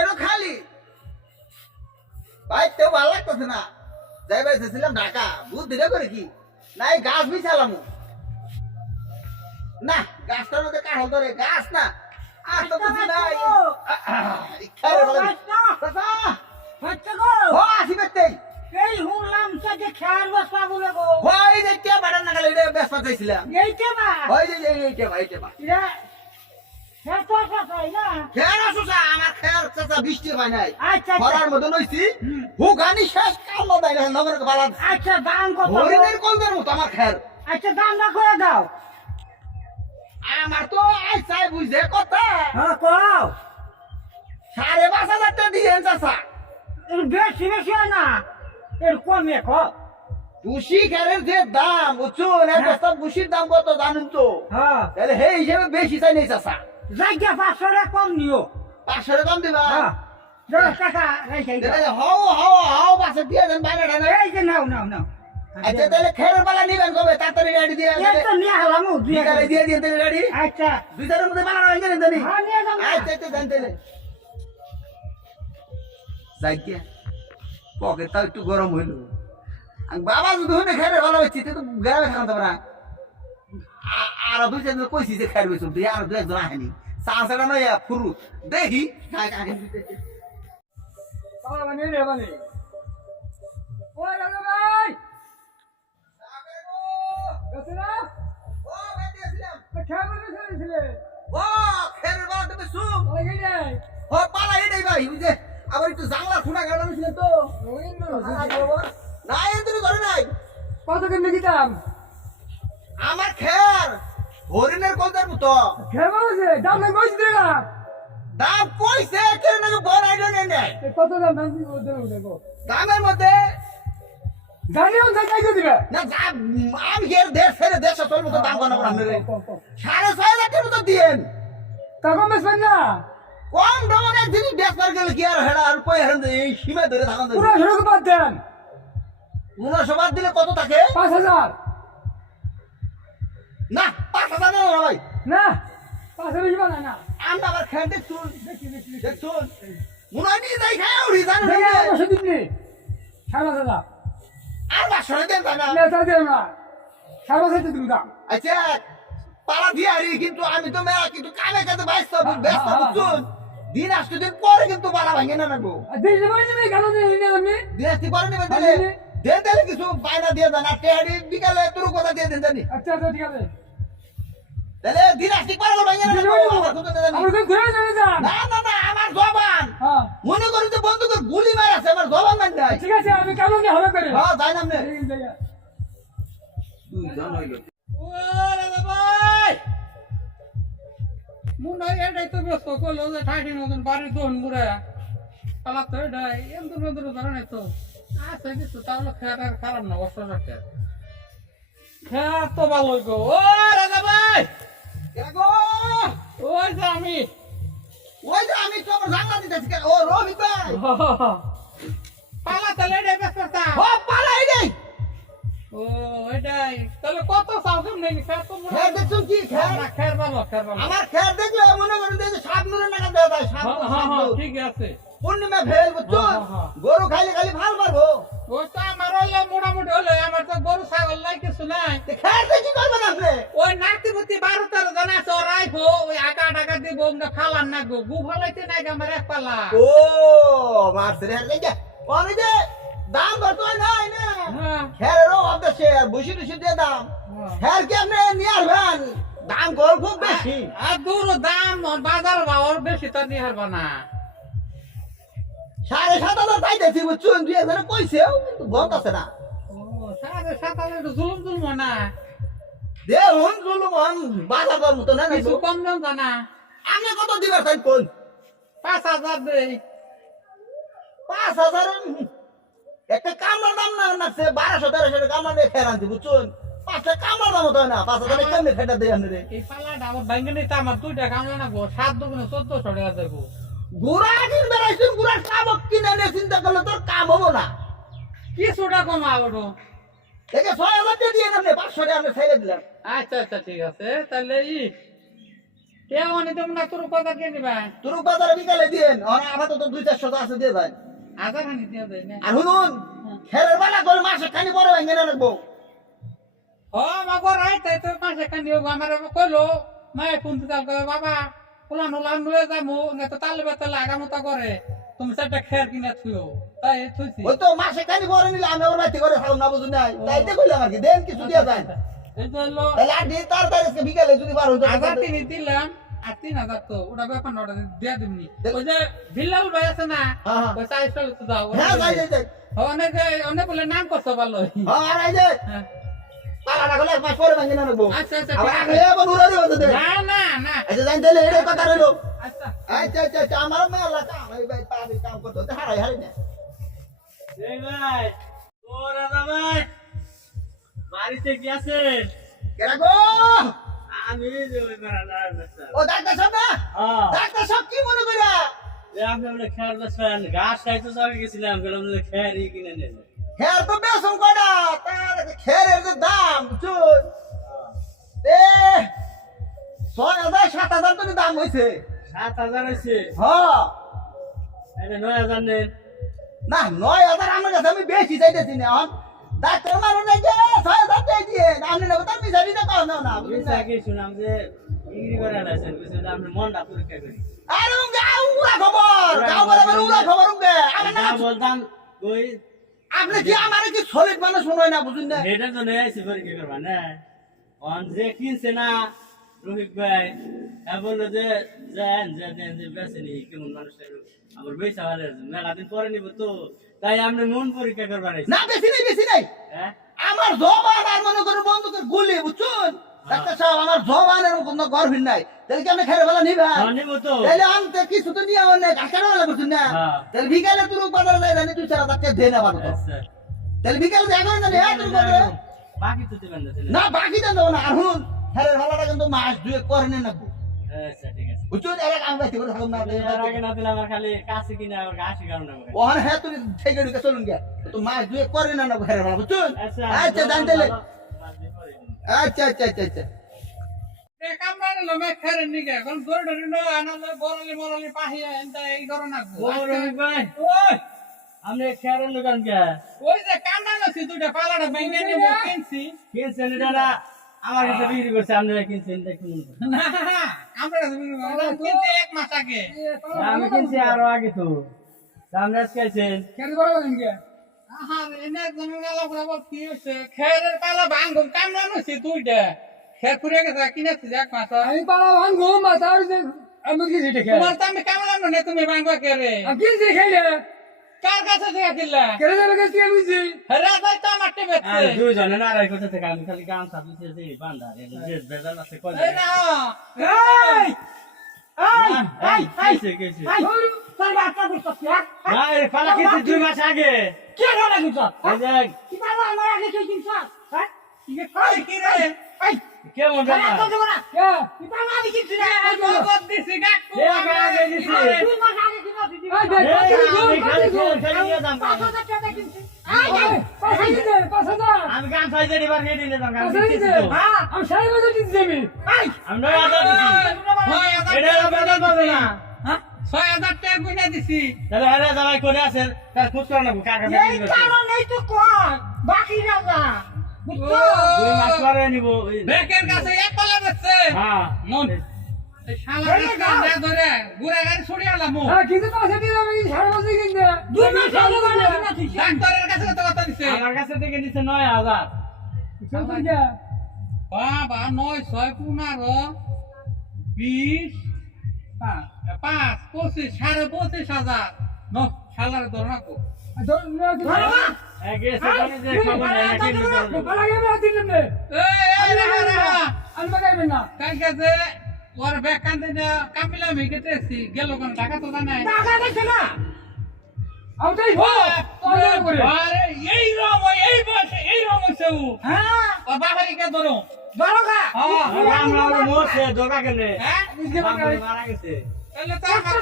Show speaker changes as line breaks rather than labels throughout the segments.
পেটও খালি। ভাই তেও ভালো লাগতেছে না। যাই ভাই ছিলাম ঢাকা বুদ্ধি রে করে কি? নাই গাছ বিছালাম। না গাছটার মধ্যে কাঠল ধরে গাছ না। আর তো কিছু নাই। না?
হ্যাঁ না
আমার খেয়াল চাচা বৃষ্টি হয় নাই।
আচ্ছা আচ্ছা।
খরার মতো নইছি
হুম।
শেষ কাম দেয় না নগর বালা
আচ্ছা দাম কত?
হরিণের কলদের মতো আমার খেয়াল
আচ্ছা দামটা করে দাও।
আমার তো আই চাই বুঝে কথা।
হ্যাঁ কও।
সাড়ে পাঁচ হাজার টাকা দিয়ে চাচা
বেশি বেশি হয় না। এর কমে ক?
বুসি খেলের যে দাম বুঝছুন এক বস্তা বুসির দাম কত জানেন তো?
হ্যাঁ।
তাহলে সেই হিসেবে বেশি চাই নেই চাচা
জায়গা পাঁচশো টাকা কম নিও।
পাঁচশো টাকা কম দিবা?
হ্যাঁ। দশ টাকা রেখে দাও।
তাহলে হাও হাও হাও পাশে দিয়ে দেন বাইরে না
এই যে নাও নাও নাও।
আচ্ছা তাহলে খেরের বেলা নিবেন কবে? তাড়াতাড়ি গাড়ি দিয়ে
এই তো নিয়ে হলাম ও দুই
বিকালে দিয়ে দিয়ে তাহলে গাড়ি
আচ্ছা।
দুই চারের মধ্যে বানানো হয়ে গেলে জানি
হ্যাঁ নিয়ে যাও না।
আচ্ছা আচ্ছা জানতে যাই গিয়া। পকেটটা একটু গরম হইল। বাবা যদি খেয়ে ভালো হচ্ছে তো গ্রামে থাকতে পারা আর দুই চারজন কইছি যে বেসুন তুই আর দু একজন আহেনি সাঁসাটা নয় ফুরু। দেখি। আবার একটু জানলা খুনা গাড়ানো তো। না, ধরে নাই।
কত কেমনি দিতাম
আমার খের। হরিণের কলদের মতো।
খেয়ে বলেছে দাম নাই বসে দিলাম
দাম কইছে কেন নাকি বড় আইডিয়া নেই। নাই
কত দাম? দাম দিব দেখো।
দামের মধ্যে?
যাই দিবে।
না আমি এর দেশ ছেড়ে দেশে চলবো তো দাম কোনো আপনার সাড়ে ছয় লাখের মতো দিয়েন।
তখন বেসবেন না।
কম দামে জিনিস পার গেলে কি আর হেডা আর কই হেন এই সীমা ধরে থাকুন
পুরো বাদ দেন।
বাদ দিলে কত থাকে?
পাঁচ হাজার।
না পাঁচ হাজার না ভাই।
না পাঁচ হাজার বেশি না
আমরা আবার খেয়ে দেখছুন।
দেখি দেখি
দেখছুন মনে হয় নিয়ে যাই খাই উড়ি জানো
সাড়ে পাঁচ হাজার।
আর বাসনে দেন না
না তা দেব না। সাড়ে পাঁচ হাজার দিব দাম
আচ্ছা পালা দিয়ে আরি কিন্তু আমি তো মেয়া কিন্তু কামে কাজে ব্যস্ত ব্যস্ত
হ্যাঁ, হ্যাঁ,
বুঝছুন দিন আসতে দিন পরে কিন্তু পালা ভাঙে না
আর দিন দিন
দিন আসতে পরে নেবে
হ্যাঁ,
দিলে
দিলে।
দেন তাহলে কিছু বায়না দিয়ে দেন। আর টেহারি বিকালে তোর কথা দিয়ে দেন জানি
আচ্ছা আচ্ছা ঠিক আছে।
তাহলে ভাঙে না আমার না না জবান।
হ্যাঁ।
মনে করি যে গুলি মারাছে আমার জবান মান নাই।
ঠিক আছে আমি কেমন কি হবে করে।
হ্যাঁ যাই না
এটাই তো ব্যস্ত করল যে ঠাইটির মতন বাড়ির দোহন মুড়ে পালা তো এটাই এমন মতন ধরনের তো। আছে কিছু তাহলে খেয়াটার খারাপ না অস্ত্র রাখে খেয়া তো ভালো গো। ও রাজা ভাই। পালা তাহলে এটাই ব্যস্ত
ও পালা এই
ও এটাই। তাহলে কত কেমন নেই স্যার তো মনে
খের দেখছুন কি? খের
না খেয়ার ভালো খেয়ার ভালো।
আমার খের দেখলে মনে করেন যে সাত নুরের টাকা দেওয়া যায় সাত
হ্যাঁ হ্যাঁ হ্যাঁ। ঠিক আছে।
পূর্ণিমা ভেল বুঝছ?
হ্যাঁ, হ্যাঁ, হ্যাঁ।
গরু খাইলে খালি ভালো পারব
তো আমার হইলে মোটামুটি হলে আমার তো গরু ছাগল নাই কিছু নাই।
তে খের দেখি করবেন আপনি
ওই নাতিপুতি বারো তেরো জন আছে ওর রাইখো ওই আগা টাকা দিব ওমকে ফালান না গো। গু ফালাইতে নাই আমার এক পালা
ও মারছে রে যে অনেক যে দাম বর্ত নাই না। খেরেরও দেশে আর বসি টুসি দিয়ে দাম।
হ্যাঁ।
কি আপনি নিয়ে আসবেন? দাম কর খুব বেশি।
আর দূর দাম বাজার ভাওয়ার বেশি তো নিয়ে হারবা না।
সাড়ে সাত হাজার চাইতেছি বুঝছুন দুই একজনে কইছেও কিন্তু বন্ধ আছে না।
সাড়ে সাত হাজার জুলুম জুলুম না।
দেখুন জুলুমন বাজার দর মতো না
কিছু কম দাম জানা
আমি কত দিবার চাই কোন
পাঁচ হাজার দেই।
পাঁচ হাজার একটা কামড়ার দাম না নাচছে বারোশো তেরোশো কামড়া দিয়ে খেয়ে আনছি বুঝছুন পাঁচটা কামড়ার দাম হতো না পাঁচ হাজার কেমনি খেটা দিয়ে আনলে রে
এই পালাটা আমার ভাঙ্গে নিতে আমার দুইটা কামলা না গো সাত দুগুণে চোদ্দশো টাকা দেবো।
গুড়া দিন বেড়াইছুন গুড়ার কাম কিনে নিয়ে চিন্তা করলে তোর কাম হব না।
কিছুটা কমা ওটো
দেখে ছয় হাজার দিয়ে দিয়ে নেন পাঁচশো টাকা আমি ছেড়ে দিলাম
আচ্ছা আচ্ছা ঠিক আছে তাহলে ই টিয়া মানে তোমরা তোর কথা কে দিবা
তুরুক বাজারে বিকালে দিন আর আপাতত দুই চারশো তো আছে দিয়ে যায়
হাজার খানি দিয়ে দেয় না।
আর শুনুন খেরের বেলা করে মাসে খানি বড় ভেঙে না রাখব।
ও মাগো রাই তাই তো মাসে খানি হোক আমার কইলো মায়ে ফোন দিতে কয় বাবা। উলান উলান লয়ে যামু না তো তালে বেতে লাগামতা করে। তুমি সেটা খের কিনা থুও তাই থুইছি।
ওই তো মাসে খানি বড় নিলে? আমি ওর বাড়িতে করে খাব না বুঝুন নাই। তাইতে কইলাম আর কি দেন কিছু দিয়ে যায়
তো
তাহলে আর দিয়ে আজকে বিকালে যদি হইতো
হাজার তিনি দিলাম আর তিন হাজার তো ওটা ব্যাপার না ওটা দিয়ে দিবনি ওই যে বিল্লাল ভাই আছে না
হ্যাঁ, হ্যাঁ।
ওই চাইজ তো দাও।
হ্যাঁ যাই যাই যাই।
অনেক অনেক বলে নাম করছ ভালো
হ্যাঁ আর পালাটা করলে এক মাস পরে ভেঙে না রাখব।
আচ্ছা আচ্ছা
আবার আগে
না না না।
আচ্ছা জানি তাহলে এটা কথা রইল।
আচ্ছা।
আচ্ছা আচ্ছা আচ্ছা আমার মেলা কাম এই ভাই পাবি কাম করতে হতে হারাই হারাই না।
এই ভাই ও রাজা বাড়িতে কি আছেন
কেরা গো
আমি যে ওই বেড়া
ও ডাক্তার না?
হ্যাঁ,
ডাক্তার কি মনে কইরা?
আপনি খেয়ার ঘাস খাইতে সবাই গেছিলাম গেলাম খেয়ারই কিনে নেন
খের তো বেসম কয়টা তার খেরের যে দাম বুঝুন এ ছয় হাজার সাত হাজার তো দাম হয়েছে
সাত হাজার হয়েছে
হ্যাঁ
এটা নয় হাজার নেন।
না নয় হাজার আমার কাছে আমি বেশি চাইতেছি না এখন ডাক্তার মানুষ যে ছয় হাজার দিয়ে দিয়ে আপনি নেব তার মিশালি না পাও না? না
শুনাম যে মনটা পরীক্ষা করি।
আরে উড়া খবর উড়া খবর উঙ্গে। আমার না
বলতাম ওই
আপনি কি আমার কি সলিড মানুষ শুনোয় না বুঝুন না?
এটা তো নিয়ে আসছি কি করবা না। অন যে কিনছে না রফিক ভাই হ্যাঁ বলল যে দেন যে দেন যে বেছেনি কেমন মানুষ আমার বেসা ভালো মেলা দিন পরে নিব তো। তাই আপনি মন পরীক্ষা করবার আইছি।
না বেশি নাই বেশি নাই।
হ্যাঁ?
আমার জবান আর মনে করে বন্ধুকের গুলি বুঝছুন ডাক্তার সাহেব আমার জবানের কোনো গর্ভিন নাই। তাহলে কি খেয়ে ফেলা নিবা?
হ্যাঁ, নিব তো।
তাহলে আনতে কিছু তো নিয়ে অনেক আকার বেলা বুঝুন না।
হ্যাঁ।
তাহলে বিকালে তুই বাজারে যাই জানি তুই চার হাজার টাকা দে না
আচ্ছা।
তাহলে বিকালে দেখা জানি হ্যাঁ তুই বলে
বাকি তো দেবেন না।
না বাকি দেন না। আর ভালোটা কিন্তু মাস দুয়ে করে নেন না
আচ্ছা
করে থাকুন না
না
ওখানে হ্যাঁ তুমি থেকে ঢুকে চলুন গে তো মাস দুয়ে করে না না বুঝছুন
আচ্ছা
আচ্ছা জানতে আচ্ছা আচ্ছা আচ্ছা আচ্ছা।
এ কাম না লো মে খেরে নিকে কোন দৌড় ধরে নো আনলে বরলি মরলি পাহিয়া এন্তা এই ধরে না
ও রফিক ভাই
ওই
আপনি খেয়ারের দোকান কে
ওই যে কাম না নছি দুইটা পালাটা ভেঙে নিব কিনছি
কিনছেন এটা না আমার কাছে বিক্রি করছে আপনারা কিনছেন দেখুন
না আমরা কিনছি এক মাস আগে
আমি কিনছি আরও আগে তো। দাম রাজ খাইছেন
কেন
বরাবর কি? খেরের পালা ভাঙ্গুম কাম না নছি দুইটা। খের ফুরে গেছে কিনেছি এক মাস
আমি পালা ভাঙবো মাথা আমি কি যেটা খেয়ে
তোমার তো আমি কাম না তুমি ভাঙ্গা কেরে
আমি কি যেটা খেয়ে
কার কাছে থেকে কিনলা
কেন যাবে কাছে আমি বুঝছি
রাজাই তো আমার টেবে
আর দুইজনে নারাই করতে থেকে আমি খালি গান সাপিছে যে বান্দা যে বেজাল আছে কই
এই না
এই! এই! এই! এই
কেছে
এই! তোর বাচ্চা না
দুই মাস আগে।
কে ভালো লাগিস
এই যে
কি ভালো আমার আগে তুই কিনছিস হ্যাঁ
এই কি রে
এই তো দেবো না কে কি ভালো আমি কিনছি না
দিছি
আগে দিছি।
তুই আগে এই দেখ
আমি খালি খালি
টাকা কিনছি
গান সাইজে রেডি নিয়ে যাম গান দিছি তো
হ্যাঁ আমি হাজার দিচ্ছি আমি এই
আমি নয় হাজার দিছি এটা বেজাল পাবে না
হ্যাঁ? ছয় হাজার টাকা গুনে দিছি।
তাহলে হেরে যাবাই করে আছেন তার খুঁজ করে নেব কাকা
এই কারণেই তো কর বাকি রাজা
দুই মাস পরে নিব
ব্যাংকের কাছে এক পালা বেচছে
হ্যাঁ।
মন
হ্যাঁ
কাছে
আমার কাছে থেকে নিচ্ছে নয় হাজার।
বাবা নয় ছয় পনেরো বিশ পাঁচ। পাঁচ পঁচিশ সাড়ে পঁচিশ হাজার। ন শালার ধর তো জানাই এই রম এই বয়সে এই ও বাহারিকে ধরো?
আমরা আমরা মোছে দোকা গেলে। মারা গেছে।
তাহলে তো আমার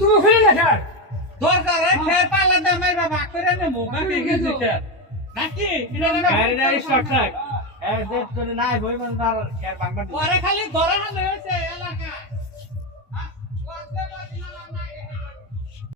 তুমি খুলে না স্যার
দরকার খেয়ে পালা দে মাই বাবা করে নেব বাকি গেছে? নাকি? এটা না
গাড়িটা স্টক থাক। যে করে নাই বই মানে তার খেয়ার বাংলা
পরে খালি ধরে হয়েছে এলাকা।